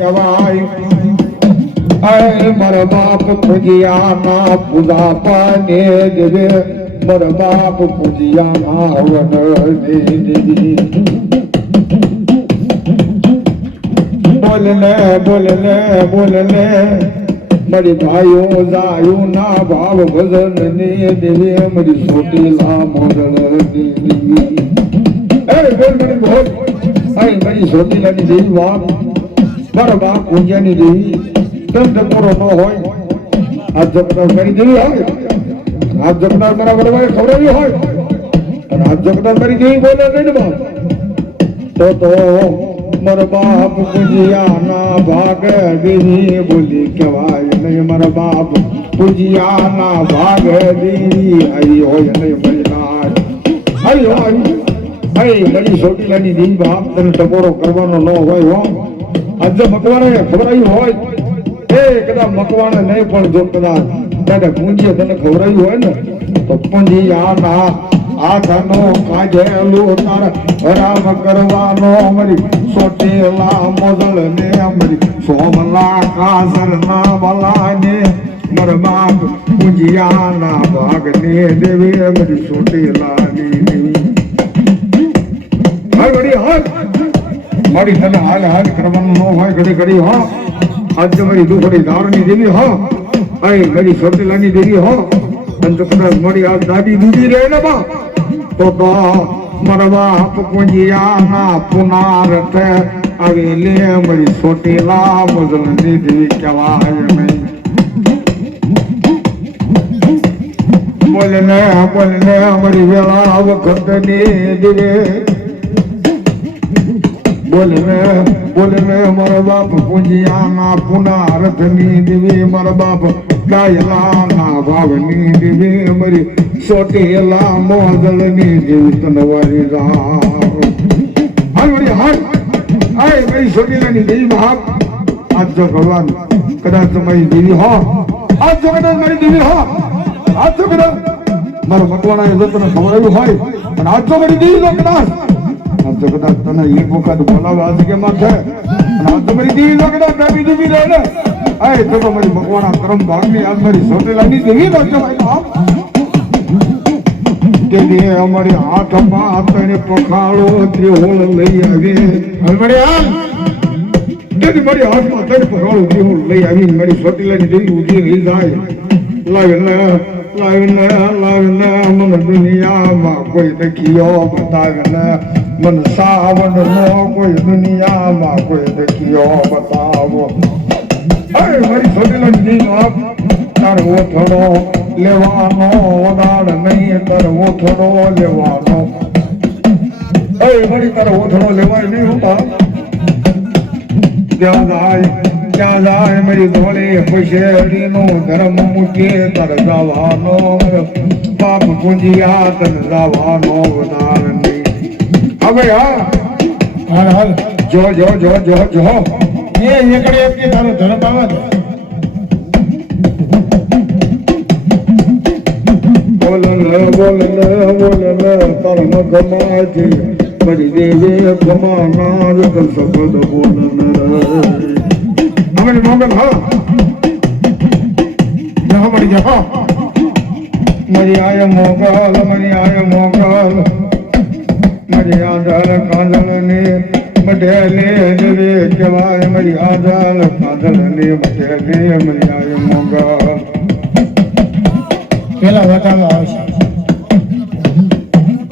કહેવાય અરે મારા બાપ પૂજિયાના પૂજા પાને દેવે મારા બાપ પૂજિયાના હવન દેવી બોલને મારી ભાઈઓ જાયું ના ભાવ ભજન ને દેવી મારી સોટીલા મોરલ દેવી બોલ મારી સોટીલાની દેવી વાત મારા બાપ પૂજ્યાની દેવી તંત્ર પૂરો ન હોય હાથ જગનાર મારી દેવી હોય હાથ જગનાર મારા બરોબર ખવડાવી હોય અને હાથ જગનાર મારી દેવી બોલે નહીં બાપ તો મારા બાપ પૂજિયાના ભાગ દેવી બોલી કહેવાય નહીં મારા બાપ પૂજિયાના ભાગ દેવી હરી હોય નહીં મરી નાય હરી હોય હરી મરી સોટીલાની દેવી બાપ તને ટકોરો કરવાનો ન હોય હો આજે મકવાને ખવડાવી હોય એ કદાચ મકવાને નહીં પણ જો કદાચ દાદા પૂંજીએ તને ખવડાવ્યું હોય ને તો પૂંજીયાના આધાનો કાજેલું તાર રામ કરવાનો અમારી સોટેલા મોદલ ને અમારી સોમલા કાસર ના બલા ને મારા બાપ પૂંજીયાના ભાગ ને દેવી અમારી સોટેલા ની દેવી હાલ ઘડી હાલ મારી તને હાલ કરવાનું ન હોય ઘડી ઘડી હો આજ તમારી દુખડી દારૂની દેવી હો આઈ મારી સોટેલાની દેવી હો અને તો કદાચ મારી આ દાદી દૂધી રહે ને બા તો મારા બાપ પૂંજીયાના પુનારથ આવેલી મારી સોટેલા મોજલની દેવી કહેવાય નહીં બોલને અમારી વેળા વખતની દેવી બોલને મારા બાપ પૂંજીયાના પુનારથની દેવી મારા બાપ ગાયલાના ભાવની દેવી અમારી સોટેલા મોદલની દેવી તનવારી હાલ મારી સોટેલાની દેવી બાપ આજ જો ભગવાન કદાચ તમારી દેવી હો આજ જો કદાચ મારી દેવી હો આજ જો કદાચ મારો મકવાણા જો તને ખવડાવ્યું હોય અને આજ જો મારી દેવી જો કદાચ કદાચ તને એક વખત બોલાવવા કે માથે અને આ તમારી દેવી જો કદાચ દાબી દૂબી રહે ને આય તો મારી ભગવાના કરમ ભાગની આ મારી સોટેલાની દેવી તો કે અમારી હાથમાં તને પખાળો ત્રિહોળ લઈ આવી મારી હાથમાં તને પખાળો ત્રિહોળ લઈ આવી મારી સોટેલાની દેવી ઉઠી રહી જાય લાવીને મને દુનિયામાં કોઈ દખિયો બતાવે ને મને સાવન નો કોઈ દુનિયામાં કોઈ દખિયો બતાવો મારી સોટેલાની દેવી તારો ઓથડો લેવાનો વદાડ નહીં તારો ઓથડો લેવાનો મારી તારો ઓથડો લેવાય નહીં હોતા ત્યાં જાય મારી ધોળી પૈસેડીનો ધર્મ મૂકે તારે જવાનો બાપ પૂંજીયા તને જવાનો વદાડ નહીં હવે હાલ જો એ એકડે કે તારો ધર્મ આવે બોલને કર્મ ગમાજી મારી દેવી ગમાનાર શબ્દ બોલન મોગલ હા મળી જા મારી આય મોગલ મારી આધાર કાંદલ ને મઢેલે દેવે કહેવાય મારી આધાર કાંદલ ને મઢેલે મારી આય મોગલ પેલા વટાલો આવશે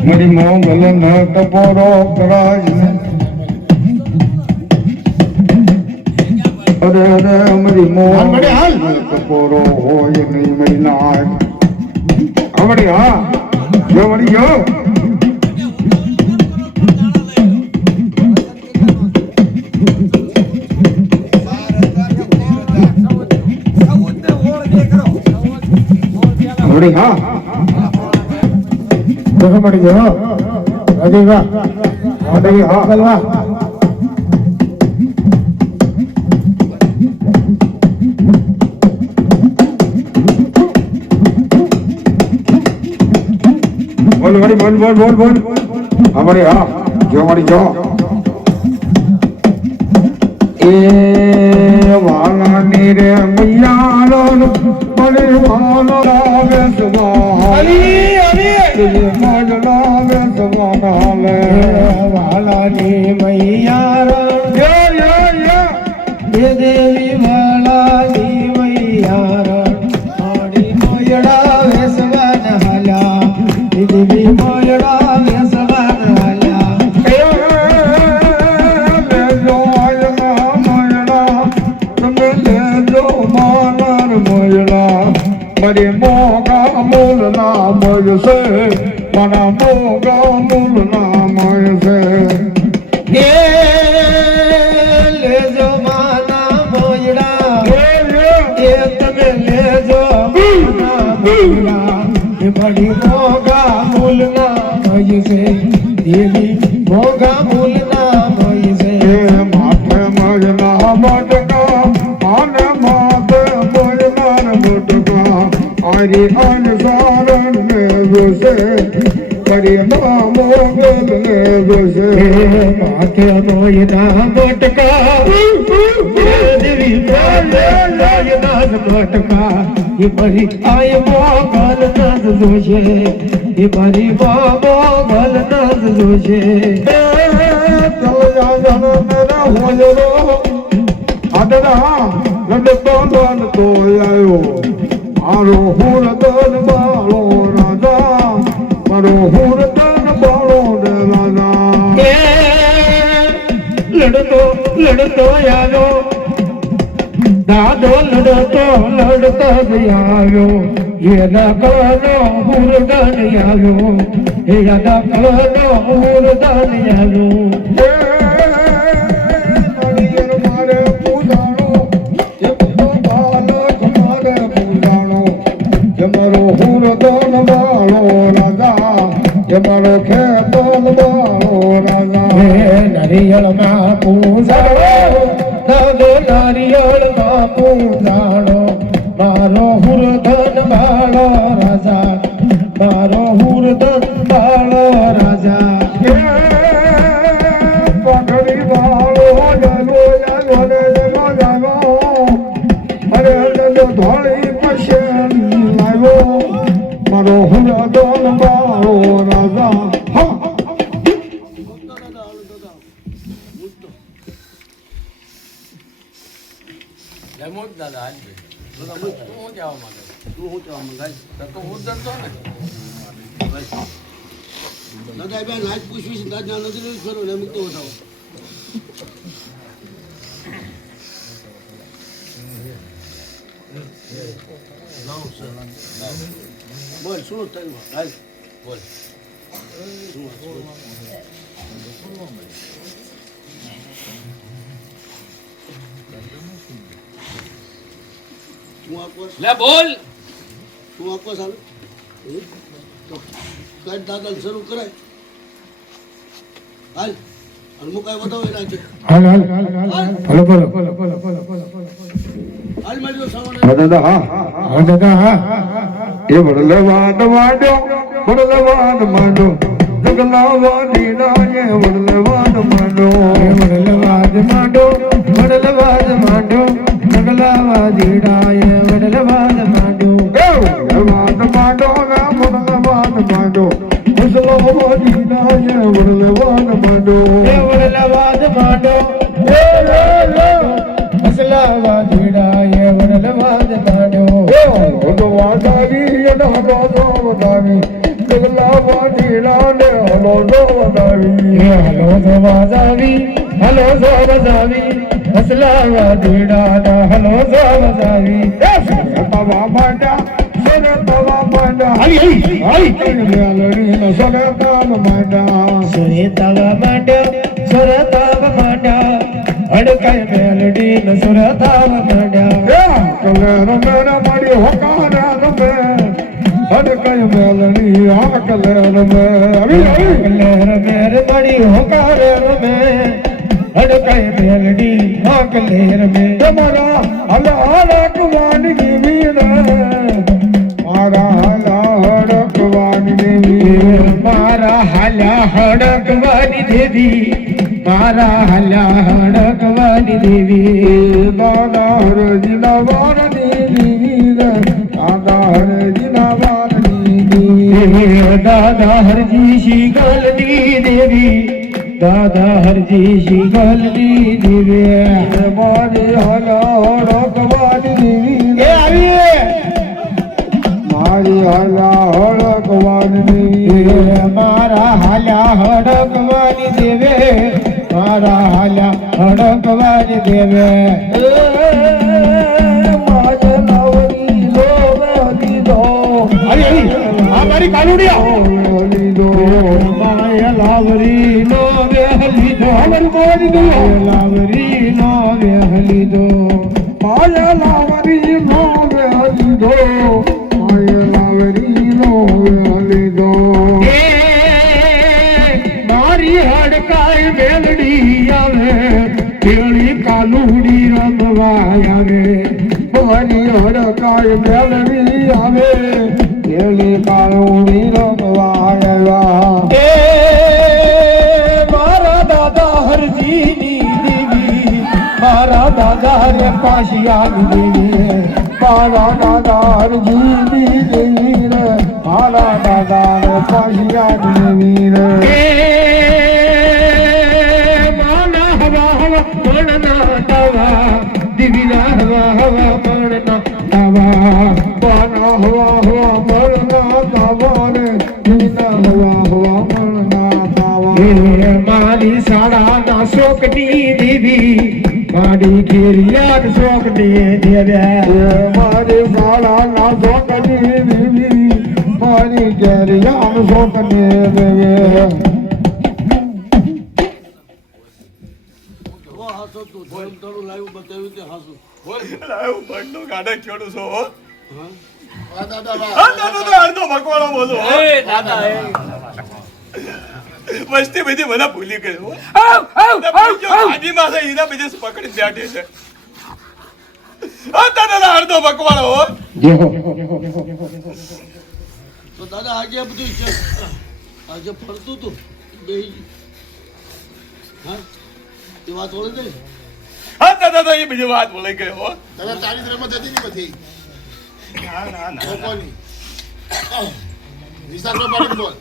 મારી મોગલ ન ટપોરો કરાજ અરે મારી મોગલ ટપોરો હોય નહીં મારી નાય અમારી હા જો મારી જો હા देखो मड़ी जो अरे वाह अरे हां चल वाह बोल मड़ी बोल हमारे हां जो मड़ी जो વાલાની રે મૈયાનો મને વાલો લાગે વાલાની મૈયા દેવી વાલાની મૈયા મારી મોયડા વેસવાન હાલ્યા દેવી મોયડા વેસવાન હાલ્યા લેજો આયના મોયડા તમે લેજો માનર મોયડા મારી મોગા મૂલના મોયસે મારા મોગા મૂલના મોયસે લેજો માના મોયડા એ તમે લેજો માના મોયડા એ બડી મોગા મૂલના મોયસે દેવી મોગા મૂલના મોયસે માથે મજના મટકા આને માથે મજનાર મટકા આરી અનસારણ ને જોશે કરી મામો ગોલ ને જોશે માથે મોયના મટકા દેવી મોયના મટકા એ બડી આય મોગલ નદ જોશે એ બડી મોગલ નદ જોશે મારો હુરદન બાળો રાજા મારો હુરદન બાળો ને રાજા લડતો લડતો આવ્યો દાદો લડતો લડતો આવ્યો એના કળનો હુરદન આવ્યો એના કળનો હુરદન આવ્યો મારે પૂજાણો બાલક મારે પૂજાણો મારો હુરદન બાળો રાજા મારો ખેતન બાળો રાજા નરિયળમાં પૂજાણો દાદો નરિયળમાં પૂજાણો મારો હુરદન બાળો રાજા મારો હુરદન બાળો રાજા પગડી બાળો જાગો જાગો ને જાગો જાગો અરે ધોળી પશન લાવ્યો મારો હુરદન બાળો રાજા દાદા તું શું કહેવા માંગે તું શું કહેવા માંગે તો હું જતો ને દાદા બેન આજ પૂછવી છે દાદા નથી ખરો ને મૂકતો બતાવો બોલ શું થયું હાલ બોલ લે બોલ તું આપો સારું તો કઈ દાદા શરૂ કરાય હાલ અને મુકાય બતાવો એના છે હાલ બોલો હાલ મળ્યો સવારે દાદા હા દાદા હા એ વડલવાન માંડ્યો વડલવાન માંડ્યો જગલાવા દીનાએ વડલવાન માંડ્યો વડલવાદ માંડો વડલવાદ માંડો નગલાવા દીડાય વડલવાદ માંડો વડલવાન માંડ્યો ના વડલવાન માંડ્યો જગલાવા દીનાએ વડલવાન માંડ્યો વડલવાદ માંડો અસલાવા દીડાય વડલવાદ માંડો વાદાવી અને હલો વધાવી જગલાવા દીનાને હલો વધાવી હલો વજાવી અસલાવા દીડાના હલો વજાવી તવા માંડ્યા સોને તવા માંડ્યા આવી મેલડીને સોને તાવ માંડ્યા સોરે તવા માંડ્યા સોર તાવ માંડ્યા અડકાય મેલડી ન સોર તાવ માંડ્યા કલર મેરા મારી હોકારે રમે અડકાય મેલડી આ કલર મે કલર મેર મળી હોકારે રમે અડકાય મેલડી આ કલર મે તમારા હલા કવાની વીર મારા હલા હડકવાની વીર મારા હાલ્યા હડકવાની દેવી મારા હાલ્યા હડકવાની વારની દેવી દાદા હરજીના વારની દેવી દાદા હરજીના વારની દેવી દાદા હરજી શીગલની દેવી દાદા હરજી શીગલની દેવી મારી હલા હળકવાની દેવી એ આવી મારી હલા હળકવાની દેવી મારા હાલ્યા હડકવાની દેવે મારા હાલ્યા હડકવાની દેવે મારે લાવડી લોવી દો આ મારી કાલુડિયા લીધો માય લાવરી નો વેહલી દો અમર કોરી દો લાવરી નો વેહલી દો મારે લાવડી લોવી લીધો મારે લાવડી લોવી લીધો મારી હડકાય મેલડી આવે પેલી કાલુડી રમવા આવે મારી હડકાય મેળવી આવે પેલી કાળુની રમવા આવ્યા એ મારા દાદા હરજીની દેવી મારા દાદા રે પાશિયાની દેવી મારા દાદા હરજીની દેવી રે મારા દાદા રે પાશિયાની દેવી રે માના હવા હવા મણના દવા દિવીના હવા હવા મણના દવા પાના હવા હવા મળના દાવા રે દીના હવા હવા મળના દાવા મારી શાળાના શોકની દેવી મારી ઘેરિયાર શોકની દેવ્યા મારી શાળાના શોકની દેવી મારી ઘેરિયાર શોકની દેવી હાસો તું ધોમ તારું લાવ્યું બતાવ્યું તે હાસો લાવ્યું બંડો ગાડે ખેડું છો હો. હા હા, દાદા, અડધો ભગવાડો બોલો હો. મસ્તી બધી બધા ભૂલી ગયો હો. ગાડીમાં છે, એના બીજે પકડી બેઠી છે. હા, દાદા, અડધો ભગવાડો હો. તો દાદા આજે બધું છે આજે ફરતું તું બે હા એ વાત ઓળે દે હા, દાદા, એ બીજી વાત બોલાઈ ગયો હો. તમે ચારિત્ર્યમાં જતી નહીં બધી ના, ના, ના. લોકોની વિશાખમાં પાડીને બોલ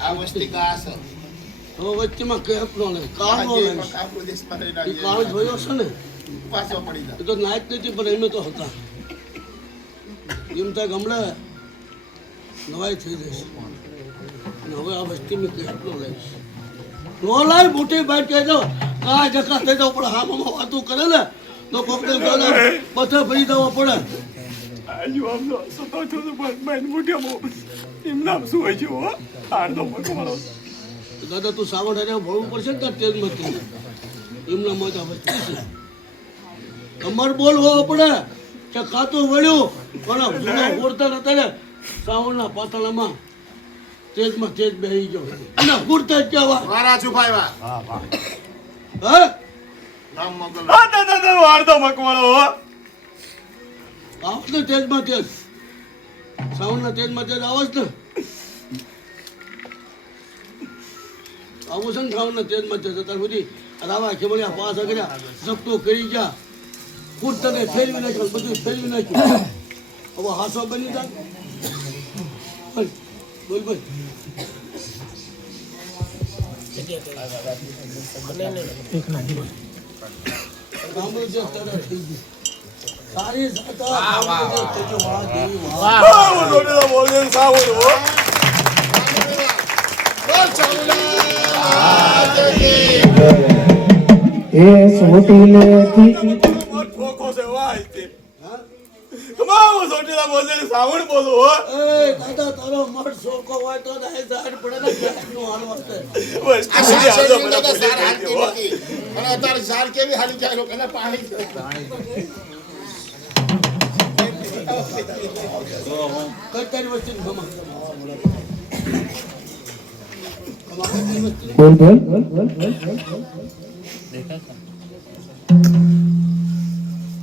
આ વસ્તી કા છે હવે વચ્ચેમાં કેપ નો લે કાળ નો લે આપણો દેશમાં રહીને એ કાળ જોયો છે ને પાછો પડી એ તો નાયક નથી પણ એમને તો હતા એમ થાય હમણાં નવાઈ થઈ જશે અને હવે આ વસ્તી મેં કેટલો લઈશ નો લાય મોટી બાઈટ કહેજો કા જકા થઈ જાવ પણ હામાં વાતું કરે ને તો કોકટેલ બધા ભરી દેવા પડે આજુ આમ તો સતો છો તો પણ બેન મોઢામાં એમ નામ શું હોય છે હો? અડધો ભગવાડો. દાદા તું સાવણ હારે ભરવું પડશે ને તાર તેજમાં એમના મજા વસ્તી છે તમારે બોલવો પડે કે ખાતું વળ્યું પણ ઓળતા નતા ને સાવણના પાતળામાં તેજમાં તેજ બેહી ગયો અને પૂરતા જ કહેવા મારા છુપાયવા હા રામ મોગલ હા, દાદા, અડધો ભગવાડો હો. આવો ને તેજમાં તેજ સાવણના તેજમાં તેજ આવો જ ને આવું છે ને સાવણના તેજમાં તેજ અત્યાર સુધી રાવા ખેમળિયા પાછા કર્યા જપતો કરી ગયા કૂદતાને ફેરવી નાખ્યું બધું ફેરવી નાખ્યું હવે હાસો બની જાય બોલ બોલ બોલ ગામડું જે તરત થઈ ગયું. સારી જાતા ગામડું જે થઈ ગયું. વાહ દેવી વાહ. હા, હું જોડેલો બોલે સાવણ હો. બોલ ચાલુલા એ સોટીલેથી મોટ ફોકો છે વાહ તે. હા? કમાવો સોટીલા બોલે સાવણ બોલો હો. એ દાદા તારો મઠ સોકો હોય તો નહીં ઝાડ પડે ને ગેસનું હાલવા છે. વસ્તી આ બધી સાર અડધો શેરડી બધા દાદા ભૂલી સાર ગઈ હાલતી છે હો. નથી અને અત્યારે સાર કેવી હાલી જાય લોકોને પાણી કઈ તારી વસ્તી ખમા ખમા કઈ તારી વસ્તી બોલ બોલ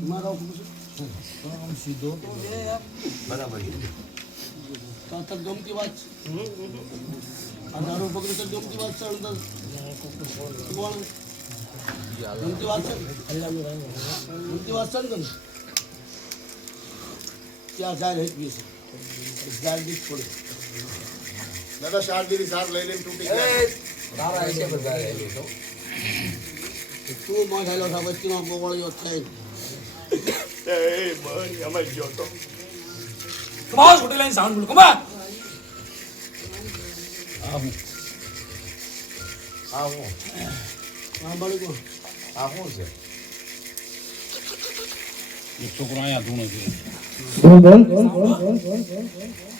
મારો સીધો બરાબર તાર ગમતી વાત છે. આ દારૂ પકડી તો ગમતી વાત છે અંદર કોણ ગમતી વાત છે ગમતી વાત છે ને ત્યાં જાય હેકવી છે જાય દીક પડે દાદા શારગીરી સાર લઈ લઈને તૂટી ગયા તું માં ઠાલો થા વચ્ચેમાં ગોવાળીઓ થાય એ ભાઈ અમે ગયો તો કમાઓ છોટી લાઈન સાઉન્ડ બોલો કમા હા બાળકો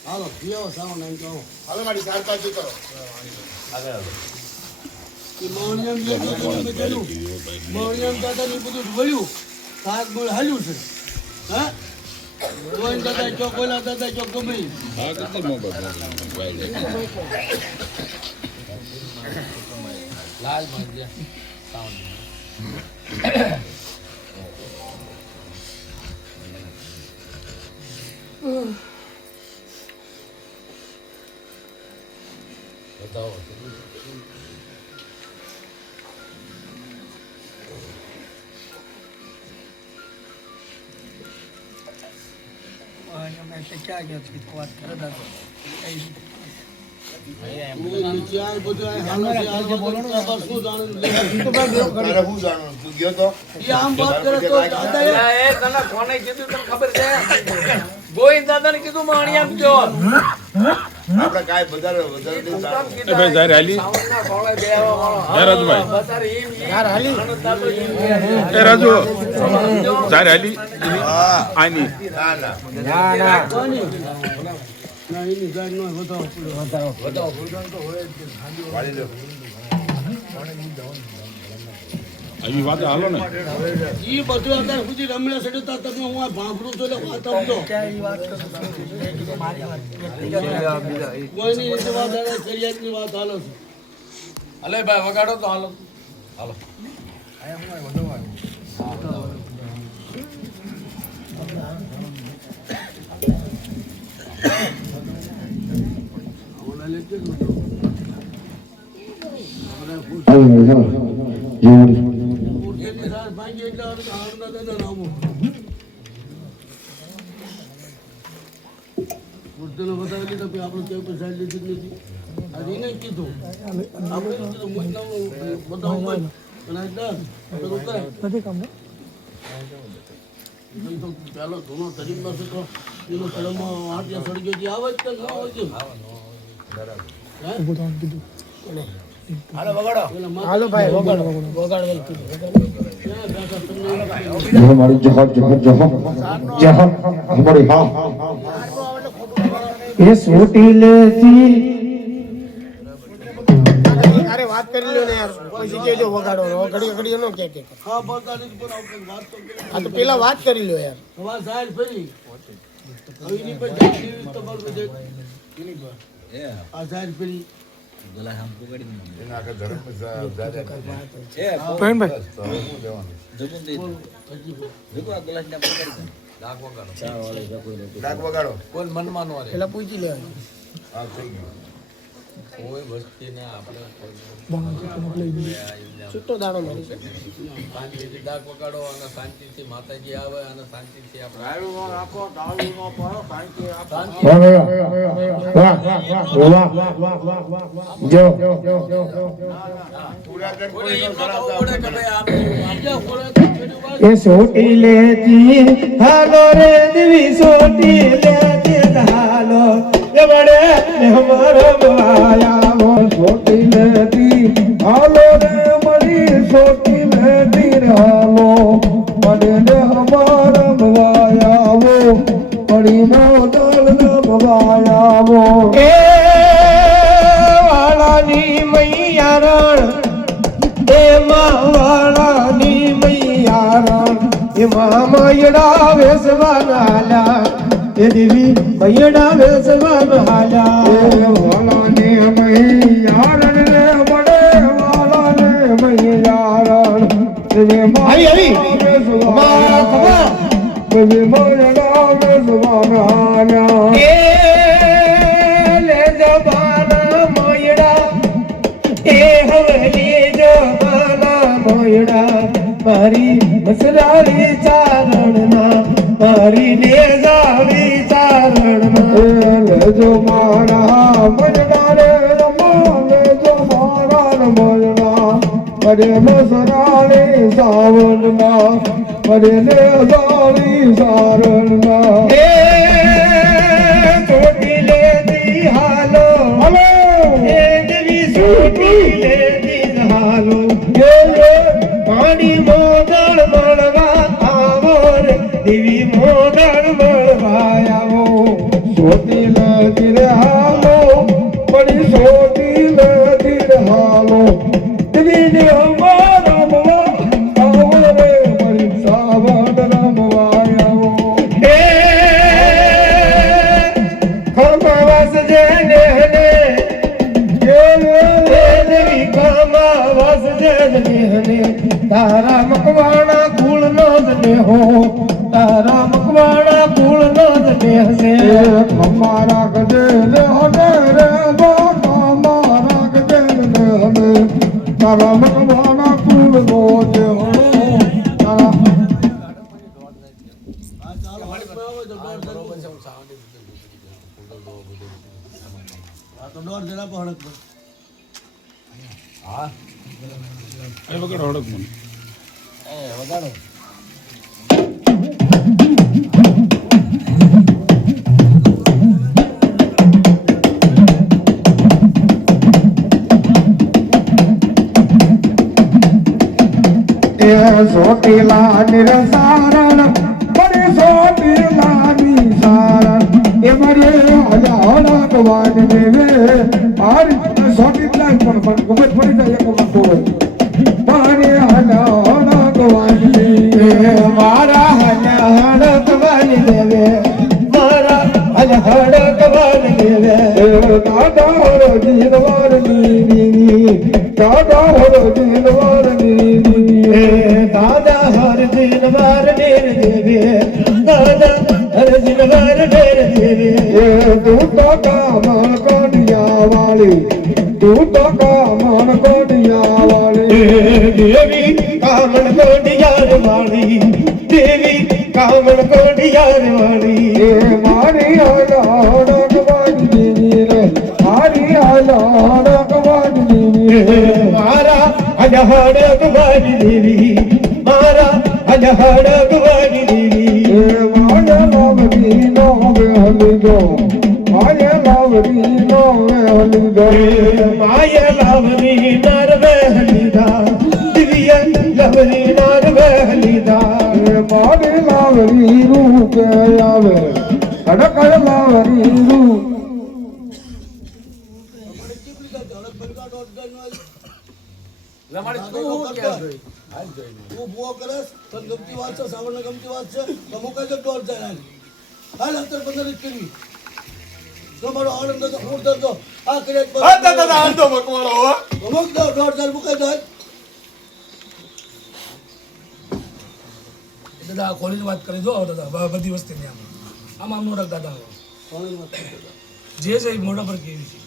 હાલો પીવો સાવન એમ કહો હાલો મારી સાર પાછી કરો કે મોણિયમ જે તમે કર્યું મોણિયમ દાદાને બધું વળ્યું શાક બોલ હાલ્યું છે હા ગોવિંદ દાદા ચોક બોલા દાદા ચોક ગમે લાલ મંજે સાઉન્ડ बताओ તારે હું જાણવાનું તું ગયો તો કોને કીધું તને ખબર છે ગોવિંદ દાદા ને કીધું માણિયા જો આપણે કાંઈ વધારે નહીં જાણવાનું. ભાઈ જાહેર હાલી સાવનના ખોળે બેહવા વાળો રાજુભાઈ. બતાર ઈમ યાર હાલી એ રાજુ જાહેર હાલી આની ના ના ના એની ગાડી નો વધાવો વાળી લો આવી વાત હાલો ને ઈ બધું અત્યાર સુધી રમણે સડતા તમે હું આ ભાંભરું તો એટલે વાત સમજો કોઈની રીતે વાત હાલે શરિયાતની વાત હાલો છે અલે ભાઈ વગાડો તો હાલો હાલો ઓલા લે કે ઉર્જેની સાર ભાંગી એટલે હાડના દાદા નામો ઉર્જેનો બતાવી લીધો કે આપણે કેવું કોઈ સાઈડ લીધી જ નથી આજે એને કીધું આપણે કીધું મુજનાનું બતાવું હોય અને તો ઉતરે તો પેલો ધૂનો તરીમાં છે તો એનો તળમાં આટલા સળગેથી આવે જ કે ન હોય છે હાલો ભાઈ हमारी जहाँ जहाँ जहाँ जहाँ हमारी हाँ ये सोटी लेती અરે વાત કરી લ્યો ને યાર પછી કેજો વગાડો ઘડી ઘડી નો કે હા બોલતા નથી પણ આપણે વાત તો કરી આ તો પેલા વાત કરી લ્યો યાર હવા સાઈડ ફરી હવે એની પર જાતી તમારું બધે આ સાઈડ ફરી એના આગળ ધર્મ જાતે ડાક વગાડો કોઈ મનમાં નો રહે પેલા પૂછી લેવાનું હા થઈ ગયું કોઈ વસ્તીને આપણે છૂટો દાડો મારી છે શાંતિથી ડાક વગાડો અને શાંતિથી માતાજી આવે અને શાંતિથી આપણે जो પૂરા કર કોઈ કોઈ એમ નો ન થવું પડે કે ભાઈ આમ બીજા ખોરાક છોડી વાત ये सोटी लेती हालो रे देवी सोटी लेती हालो ये बड़े हमारा माया वो सोटी लेती हालो रे बड़ी सोटी लेती हालो बड़े हमारा माया वो बड़ी मोदल माया वो ए वालानी मैया વાળાની મૈયારણ એમાં મયડા વેસવાના હાલ્યા એ દેવી મયડા વેસવાના હાલ્યા વાળાને મૈયારણ રે બડે વાળાને મૈયારણ દેવી મયડા વેસવાના હાલ્યા એ લે જબાના મયડા મસરાળી ચારણમાં મારી ને જાવી ચારણમાં લેજો મારા મજડા રે રમા લેજો મારા મજડા અરે મસરાળી સાવણના અરે ને જાવી સારણના એ ચોટી લેતી હાલો હલો એ દેવી ચોટી લેતી હાલો પાણી મોગળ મળવા આવો રે દેવી મોગળ મળવા આવો સોતી લગી રે હાલો પડી સોતી લગી રે હાલો દીદી અમારા રમવા આવો રે પડી સાવણ રમવા આવો એ ખમા વસજે ને એ દેવી ખમા વસજે ને તારા મકવાણા કુળ નો જ હો તારા મકવાણા કુળ નો જ હશે અમારા ગજે રે હમે રે અમારા ગજે રે હમે તારા મકવાના કુલ નો જે હો તારા આ ચાલો હાડી બરાબર તો દોઢ આ તો દોઢ જરા પણ હડક એ સોટીલા નિરસારણ બડે સોટીલા નિસારણ એ મરે હજારા ગવાન દેવે આર સોટીલા પણ ગમે પડી જાય એક મકોડો મારે હજારા ગવાન દેવે મારા હડ કવાની દેવે મારા હડ કવાની દેવે દાદા હરો જીનવાર ની દાદા હરો જીનવાર ની દાદા હર દિન વાર ડેર દેવે દાદા હર દિન વાર ડેર દેવે તું તો કામણ કોડિયા વાળી તું તો કામણ કોડિયા વાળી દેવી કામણ કોડિયાર વાળી દેવી કામણ કોડિયાર વાળી એ મારી આલાડ કવાડી દેવી રે મારી આલાડ કવાડી દેવી રે મારા અજહડ કવાની દેવી મારા અજહડ કવાની દેવી એ મારે લાવડી નો હલી ગો મારે લાવડી નો હલી ગો માય લાવરી નર વહેલીદા દિવ્ય લવરી નર વહેલીદા એ મારે લાવડી રૂ કે આવે કડક લાવડી રૂ રમાડી તું હું ક્યાં જોઈ? હાલ જોઈને. તું બુઓ કરસ તને ગમતી વાત છે સાવરને ગમતી વાત છે તો મુકાઈ દે દોઢ જાય હાલ 15 કરવી તમારો આનંદ તો હું દરજો આ કરે આ દાદા અડધો મકવાળો હો મુક દો દોઢ જાય મુકાઈ દે દાદા ખોલીને વાત કરી દો દાદા બધી વસ્તુની આમ આમ નો રાખ દાદા જે છે એ મોઢા પર કેવી છે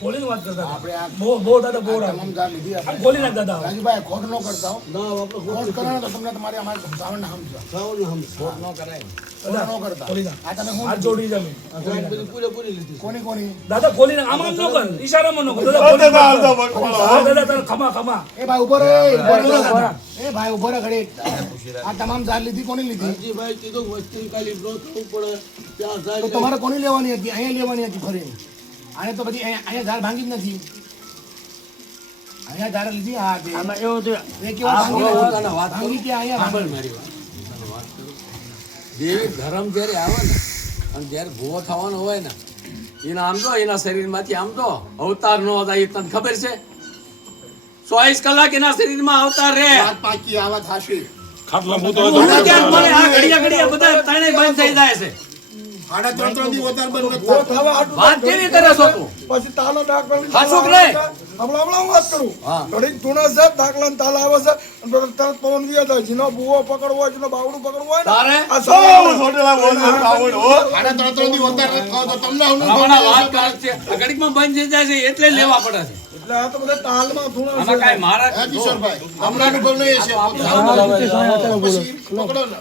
ખોલીને વાત કરતા બહુ દાદા બહુ રાખ તમામ લીધી આપણે. આમ ખોલી નાખ દાદા રાજુભાઈ ખોટ ન કરતા હો. ના આપણે ખોટ કરો ને તો તમને તમારે અમારે સાવરને સમજો. સાવરને હમ ખોટ ન કરતા. ખોલી નાખ આ તમે શું હાથ જોડી જમી બધી પૂરેપૂરી લીધી કોની કોની દાદા ખોલી નાખ આમ આમ ન કર ઈશારામાં ન કર દાદા ખોલી દાદા નાખ. અડધો મકવાળો હા દાદા તારે ખમા ખમા એ ભાઈ ઉભો રે ઉભો રે. એ ભાઈ ઉભો રે ઘડી. આ તમામ ઝાડ લીધી કોની લીધી હરજીભાઈ કીધું વસ્તી ખાલી બ્રો થવું પડે ત્યાં તો જાય તમારે કોની લેવાની હતી અહીંયા લેવાની હતી ફરી આને તો બધી અહીંયા ઝાડ ભાંગી જ નથી અહીંયા ઝાડ લીધી હા તે. આમાં એવું થયું. એ કેવા ભાંગી હું નથી. તને વાત ભાંગી કરું. કે અહીંયા સાંભળ ભાંગી. મારી વાત. તને વાત કરું. દેવી ધર્મ જ્યારે આવે ને અને જ્યારે ભૂવો થવાનો હોય ને એના આમ તો એના શરીરમાંથી આમ તો અવતાર નો થાય એ તને ખબર છે 24 કલાક એના શરીરમાં અવતાર રહે વાત પાકી આવા થાશે ખાટલા મૂતો મને ત્યાં મળે આ ઘડિયા ઘડિયા બધા ત્રણેય બંધ થઈ જાય છે આડા 3 દી વધારે બંધ નથી થતું. વાત કેવી કરે છો તું પછી તાલો દાખલા હાચું કે નહીં? હમણાં હું વાત કરું થોડીક ધૂણા છે દાખલા ને તાલા આવે છે અને તરત પવન વ્યા જાય જેનો બુવો પકડવો હોય જેનો બાવડું પકડવું હોય ને તારે આ ઓ, સવાલ છોટેલા બોલ બોલ ખાવું હો. આડા 3 દી વધારે નથી ખાવ તો તમને હું હમણાં વાત કરે છે આ ઘડીકમાં બંધ થઈ જાય છે એટલે લેવા પડે છે એટલે આ તો બધા તાલમાં ધૂણા આમાં કાંઈ મારા કિશોરભાઈ હમણાં અનુભવ નહીં છે પછી પકડો ને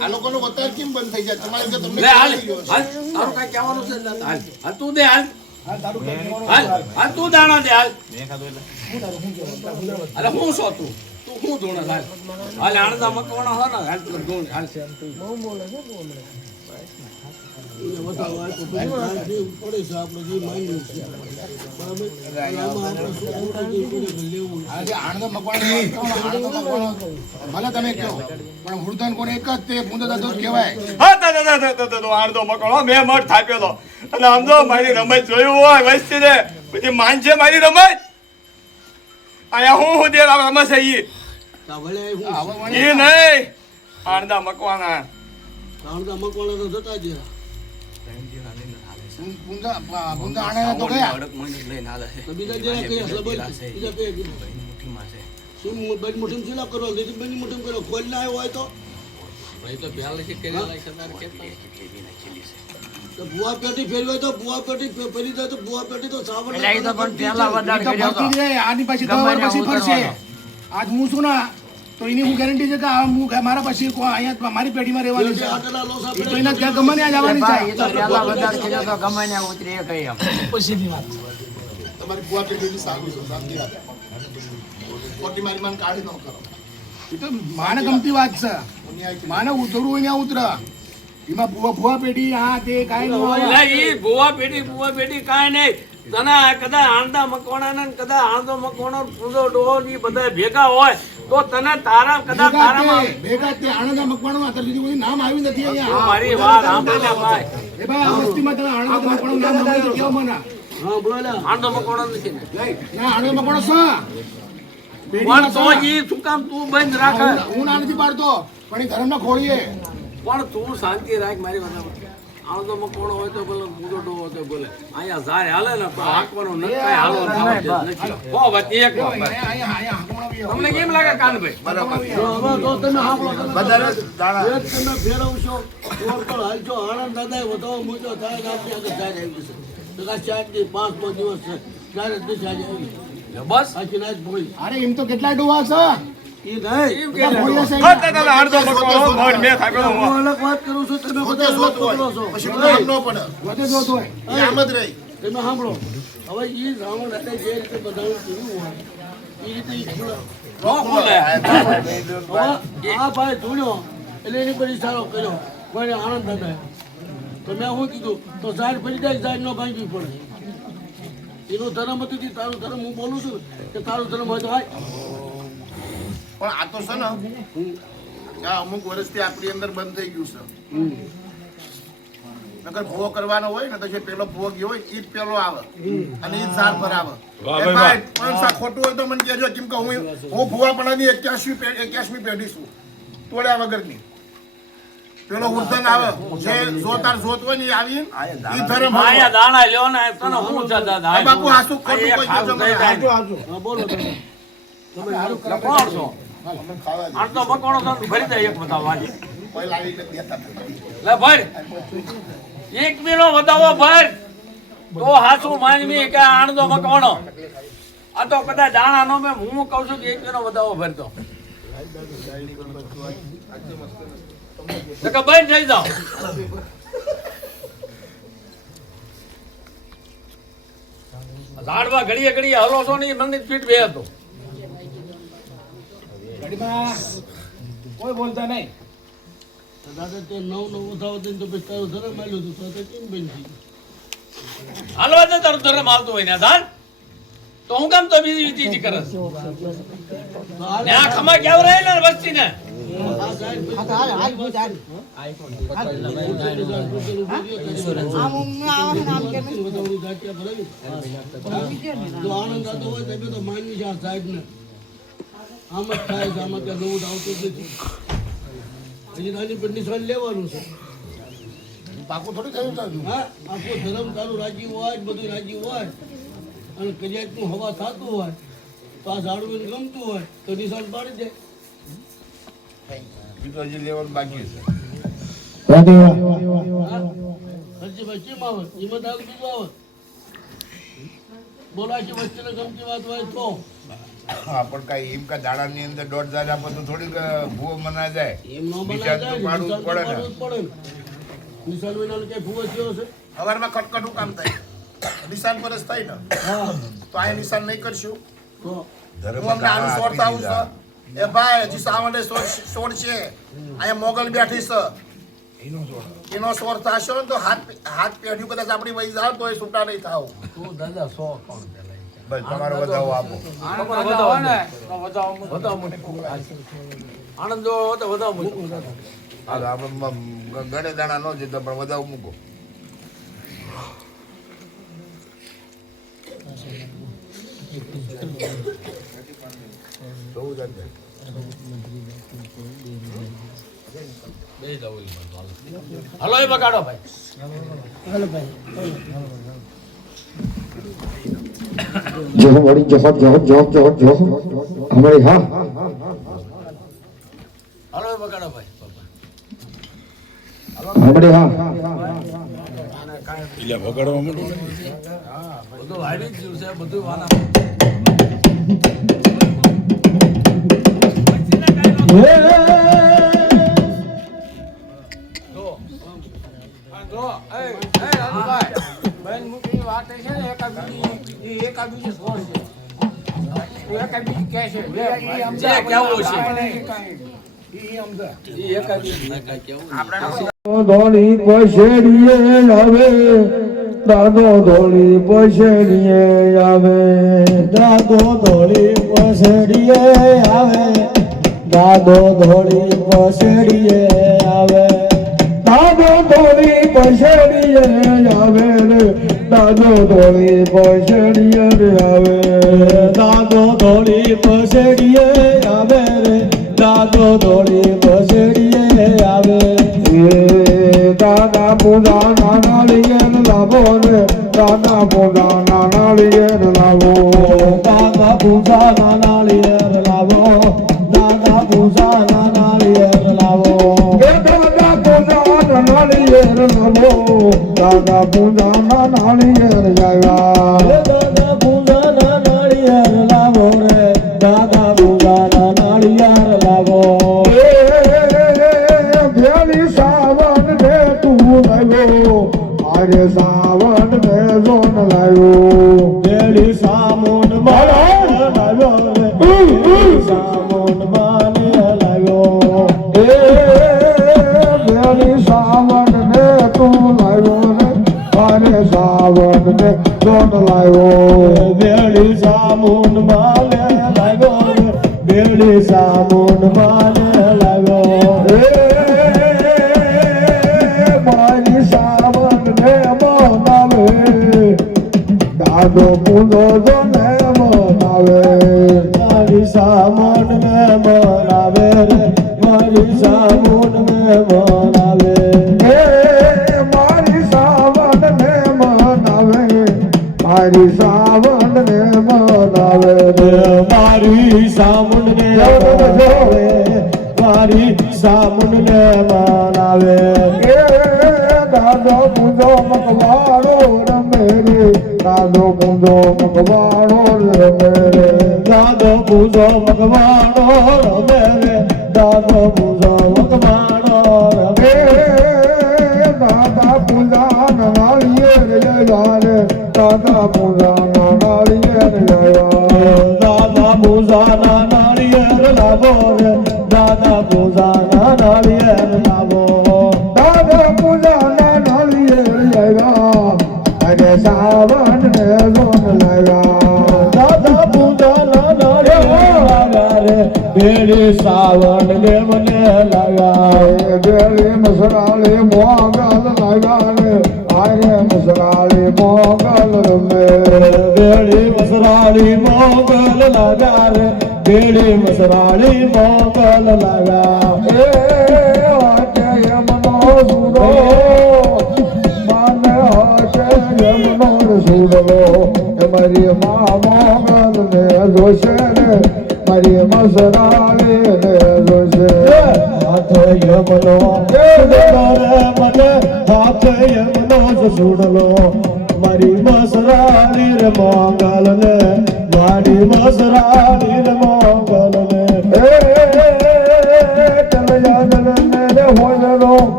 આ લોકોનો વધારે કેમ બંધ થઈ જાય તમારે તમને લે હાલ હાલ તારું કાંઈ કહેવાનું છે હાલ હાલ તું દે હાલ હાલ હાલ તું દાણા દે હાલ અરે હું છો તું હું ધોણે હાલ હાલ આણંદા મકવાણા હોય ને હાલ તું ધોણ હાલ એને બતાવવા તો પછી આ જે પડે છે આપણે જે માંગ્યું છે બરાબર અને આમાં આપણે શું ખોટું જે પડે છે લેવું આજે આણંદ મકવાણા ભલે તમે કહો પણ હુરદાન કોને એક જ તે પૂંદો દાદો કહેવાય હા તો આડધો મકવાણો મેં મઠ થાપ્યો હતો અને આમ તો મારી રમત જોયું હોય વસ્તી ને બધી માન છે મારી રમત અહીંયા હું દેર રમે છે ઈ સાંભળે હું ઈ નહીં આડધા મકવાના રાવણદા મકવાણા તો જતા જ રહ્યા. પૂંદા આણંદ તો ગયા તો બીજા જરા કયા સબલ બીજા કયા શું બની મુઠીમ ચીલા કરો દીદી બની મુઠીમ કરો ખોલ ના આવ્યો હોય તો ભાઈ તો પહેલા કે કરી લાગે તાર કેતા તો બુઆ પેટી ફેરવી હોય તો બુઆ પેટી ફેરી જાય તો બુઆ પેટી તો સાવર ફરતી રહે આની પછી 10 વાર પછી ફરશે આજ હું છું ના તો એની હું ગેરંટી છે કે આ હું મારા પછી અહીંયા મારી પેઢીમાં રહેવાની છે આટલા લોસા એ તો એના ત્યાં ગમે ત્યાં જવાની છે પછીની વાત તમારી બુઆ પેઢીની સારું છે શાંતિ રાખો ખોટી મારી માન કાઢી ન કરો એ તો માને ગમતી વાત છે માને ઉતરવું હોય ને ઉતર એમાં ભુવા પેઢી આ તે કાંઈ ન હોય એટલે ઈ ભુવા પેઢી કાંઈ નહીં તને કદાચ આણંદા મકવાણા ને કદાચ આણંદો મકવાણો પૂંજો ડોહો ની બધા ભેગા હોય તો તને તારા કદાચ તારામાં ભેગા તે આણંદા મકવાણો અત્યાર સુધી કોઈ નામ આવ્યું નથી તું અહીંયા મારી વાત સાંભળ ને ભાઈ એ ભાઈ આ વસ્તીમાં તમે આણંદા મકવાણો નામ નથી કેવો મને હા બોલા આણંદો મકવાણો નથી ને ના આણંદા મકવાણો શા પણ તો ઈ શું કામ તું બંધ રાખ હું ના નથી પાડતો પણ એ ધર્મના ખોળીએ પણ તું શાંતિ રાખ મારી વાત આણંદો મકવાણો હોય તો બોલે પૂંજો ડોહો હોય તો બોલે અહીંયા ઝારે હાલે ને તો હાંકવાનો ન કાંઈ હાલવાનો નથી હો વાત એક તમને કેમ લાગે કાનભાઈ હવે તો તમે સાંભળો તમે ફેરવશો ચોર પર હાલશો આણંદ દાદાએ વધાવો મૂક્યો ત્યારે આપણી આગળ ત્યારે આવી જશે કદાચ 4 થી 5 દિવસ છે ત્યારે જ દિશા આવી બસ આખી રાત ભોળી અરે એમ તો કેટલા ડોવા છે એ નહીં એમ કેટલા કે ભોળિયા છે હા તો આડધો મકવાણો મઠ મેં થાપ્યો હતો હું અલગ વાત કરું છું તમે બધા અલગ પકડો છો વધે જોત હોય તમે સાંભળો હવે એ રાવણ દાદા જે રીતે બધાનું કર્યું હોય એ રીતે ઈ ખુલ્લા નો ખુલે હવે આ ભાઈ ધૂણ્યો એટલે એની પર ઈશારો કર્યો કોઈને આનંદ દાદા તો મેં શું કીધું તો ઝાડ ફરી જાય ઝાડ ન ભાંગવી પડે એનું ધર્મ હતું તારું ધર્મ હું બોલું છું કે તારું ધર્મ હોય તો હાય પણ આ તો છે ને આ અમુક વર્ષથી આપણી અંદર બંધ થઈ ગયું છે નકર ભૂવો કરવાનો હોય ને તો જે પેલો ભૂવો ગયો હોય ઈ જ પેલો આવે અને ઈ જ ઝાડ પર આવે એ ભાઈ પણ સા ખોટું હોય તો મને કહેજો કેમ કે હું ભૂવાપણાની 81મી પેઢી છું તોડ્યા વગરની પેલો ઉર્ધન આવે જે જોતાર જોત હોય ને ઈ આવીને ઈ ધર્મ આયા દાણા લ્યો ને તને હું છે દાદા આ બાપુ હાસુ ખોટું કોઈ કહેજો મને. હા બોલો તમે કોણ છો અમને ખાવા દે. આણંદો મકવાણો તો ભરી દે એક બધા વાજે કોઈ લાવી નથી દેતા. લે ભર એક મિલો વધાવો ભર તો હાસુ માનવી કે આણંદો મકવાણો આ તો કદાચ દાણા નો મેં હું કહું છું કે એક મિલો વધાવો ભરતો તો બંધ થઈ જાઓ લાડવા ઘડીએ ઘડીએ હલો છો ને મને પીઠ બે હતો ગાડીમાં કોઈ બોલતા નહીં દાદા તે નવ વધાવો દઈને તો પછી તારું ધર્મ આવ્યું હતું તો કેમ બની થઈ હાલવા દે તારું ધર્મ હાલતું હોય ને દાન તો હું કામ તો બીજી ચીજ કરે ને આ ખમા કેવ રહે ને વસ્તી ને આનંદ આવતો હોય તો માનવી છે આ સાહેબ ને આમ જ થાય છે આમાં ત્યાં નવું આવતું જ નથી હજી નાની પર નિશાન લેવાનું છે. પાકું થોડી થયું છે હજુ. હા, આખો ધર્મ તારું રાજી હોય, બધું રાજી હોય અને કજાતનું હવા થતું હોય તો આ ઝાડવું ગમતું હોય તો નિશાન પાડી દે. બીજું હજી લેવાનું બાકી છે. ખર્ચી બચીમાં આવે એમાં તારું બીજું આવે બોલાશે વચ્ચેને ગમતી વાત હોય તો હા પણ કાંઈ એમ કા દાડાની અંદર 1.5 આપે તો થોડીક ભૂવો મનાય જાય. એમ ન નિશાન બનાય તો પાડવું જ પડે ને. પડે ને. નિશાન વિનાનું ક્યાંય ફૂવો થયો છે? સવારમાં કટકટું કામ થાય નિશાન પર જ થાય ને હા તો આ નિશાન નહીં કરશું તો ધર્મ હું અમને આનું સોડતા આવું છું એ ભાઈ હજી સાવંડે સોડ છે અહીંયા મોગલ બેઠી છે એનો સોર થશો ને તો હાથ પેઢ્યું કદાચ આપણી વહી જાવ તો એ છૂટા નહીં થાવ તું દાદા 100 કોણ પેલા બસ તમારો વધાવો આપો. વધાવો ને વધાવો મૂકો. આનંદ જો તો વધાવો મૂકો. હાલો આપણે ગણે દાણા ન જીતા પણ વધાવો મૂકો. જોવું જ છે. બે દઉં હાલો એ બગાડો ભાઈ. जो बड़ी जहर जहर जहर जहर जहर हमारे हाँ હાલો એ બગાડો ભાઈ. हमारे हाँ બધું હારી જ ગયું છે બધું વાના. ધોળી પછેડીએ આવે દાદો ધોળી પછેડીએ આવે દાદો ધોળી પછેડીએ આવે દાદો ધોળી પછેડીએ આવે દાદો ધોળી પછેડીએ આવે રે દાદો ધોળી પછેડીએ આવે દાદો ધોળી પછેડીએ આવે રે દાદો ધોળી પછેડીએ આવે દાદા પૂજા નાના લીએ લાવો રે દાદા પૂજા નાના લીએ લાવો દાદા પૂજા નાના લીએ લાવો દાદા પૂજા નાના લીએ લાવો દાદા પૂજા નાના લીએ લાવો દાદા પૂજા નાના લીએ આવ્યા દાદા પૂજા નાના લીએ લાવો રે દાદા પૂજા નાના લીએ લાવો વેલી સાવન ને તું લાવ્યો અરે સાવન ને જોન લાવ્યો વેલી સામોન મારા લાવ્યો રે સામોન માને લાવ્યો એ વેલી સાવન ને તું લાવ્યો રે અરે સાવન ને જોન લાવ્યો વેલી સામોન માને લાવ્યો રે વેલી સામોન માને લાવ્યો મારી સાવન ને બનાવે દાદો પૂજો જો ને બનાવે મારી સાવન ને બનાવે રે મારી સાવન ને બનાવે મારી સાવન ને બનાવે મારી સાવન ને બનાવે મારી સાવન ને બનાવે મારી સાવન ને બનાવે દાદો પૂજો મકવાડો રમે રે દાદો પૂજો મકવાડો રમે રે દાદો પૂજો મકવાડો રમે રે દાદો પૂજો મકવાડો રમે દાદા પૂજા નાળીએ રે રે દાદા પૂજા નાળીએ રે દાદા પૂજા નાળીએ લાવો રે દાદા પૂજા નાળીએ લાવો દાદા પૂજા નાળીએ લાવ્યા અરે સાવન ને જોન લાવ્યા દાદા પૂજા નાળીએ લાવ્યા રે બેડી સાવન ને મને લાવ્યા બેડી મસરાળી મોગલ લાવ્યા રે આરે મસરાળી મોગલ રમે બેડી મસરાળી મોગલ લાવ્યા રે બેડી મસરાળી મોગલ લાવ્યા સુગંધો રે મને હાથ એમનો જ સુડલો મારી મસરાણી રે મોગલ ને મારી મસરાણી રે મોગલ ને રે હોયલો